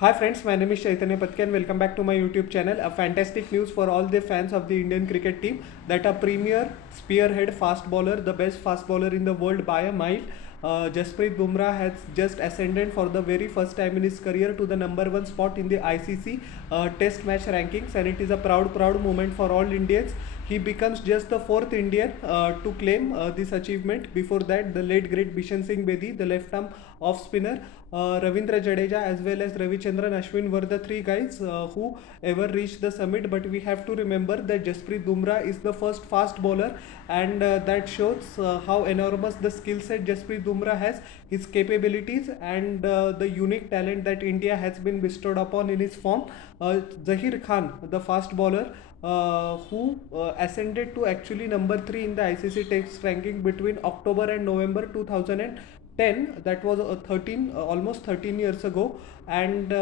Hi friends, my name is Chaitanya Patke and welcome back to my YouTube channel. A fantastic news for all the fans of the Indian cricket team that a premier spearhead fast bowler, the best fast bowler in the world by a mile, Jasprit Bumrah has just ascended for the very first time in his career to the number one spot in the ICC Test match rankings, and it is a proud moment for all Indians. He becomes just the fourth Indian to claim this achievement. Before that, the late great Bishan Singh Bedi, the left arm off spinner, Ravindra Jadeja as well as Ravichandran Ashwin were the three guys who ever reached the summit. But we have to remember that Jasprit Bumrah is the first fast bowler, and that shows how enormous the skill set Jasprit Bumrah has, his capabilities, and the unique talent that India has been bestowed upon in his form. Zahir Khan, the fast bowler, who ascended to actually number 3 in the ICC Test ranking between October and November 2010. That was almost 13 years ago, and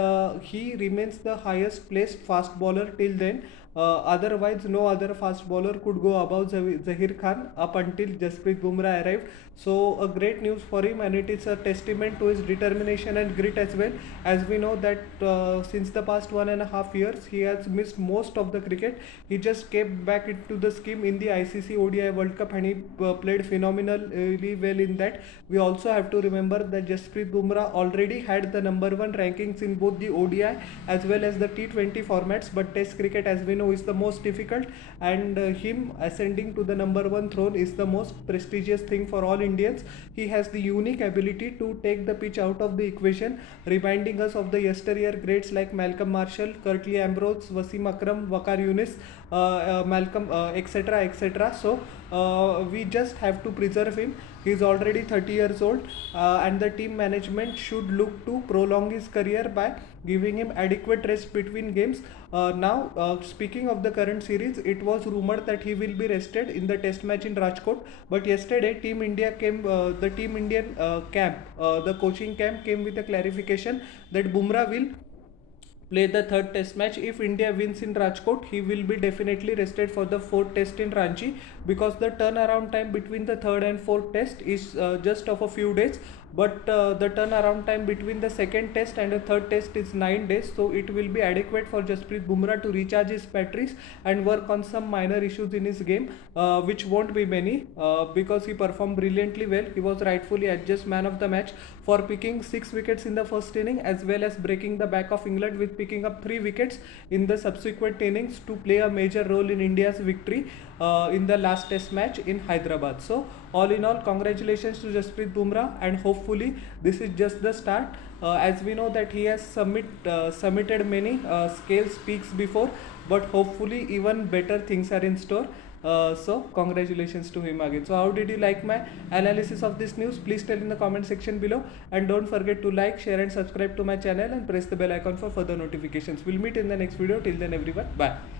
he remains the highest placed fast bowler till then. Otherwise, no other fast bowler could go above Zahir Khan up until Jasprit Bumrah arrived. So, a great news for him, and it is a testament to his determination and grit as well. As we know that since the past 1.5 years, he has missed most of the cricket. He just came back into the scheme in the ICC ODI World Cup, and he played phenomenally well in that. We also have to remember that Jasprit Bumrah already had the number one rankings in both the ODI as well as the T20 formats, but Test cricket, as we know, is the most difficult, and him ascending to the number one throne is the most prestigious thing for all Indians. He has the unique ability to take the pitch out of the equation, reminding us of the yesteryear greats like Malcolm Marshall, Curtly Ambrose, Wasim Akram, Waqar Younis, Malcolm, etc. etc. So we just have to preserve him. He is already 30 years old, and the team management should look to prolong his career by giving him adequate rest between games. Now, speaking of the current series, it was rumored that he will be rested in the test match in Rajkot. But yesterday, Team India came, the Team Indian camp, the coaching camp came with a clarification that Bumrah will play the third test match. If India wins in Rajkot, he will be definitely rested for the fourth test in Ranchi, because the turnaround time between the third and fourth test is just of a few days, but the turnaround time between the second test and the third test is 9 days. So it will be adequate for Jasprit Bumrah to recharge his batteries and work on some minor issues in his game, which won't be many, because he performed brilliantly well. He was rightfully adjudged man of the match for picking 6 wickets in the first inning, as well as breaking the back of England with picking up 3 wickets in the subsequent innings to play a major role in India's victory in the last test match in Hyderabad. So all in all, congratulations to Jasprit Bumrah, and hopefully this is just the start. As we know that he has submitted many scales peaks before, but hopefully even better things are in store. So congratulations to him again. So how did you like my analysis of this news? Please tell in the comment section below, and don't forget to like, share and subscribe to my channel, and press the bell icon for further notifications. We'll meet in the next video. Till then everyone, bye.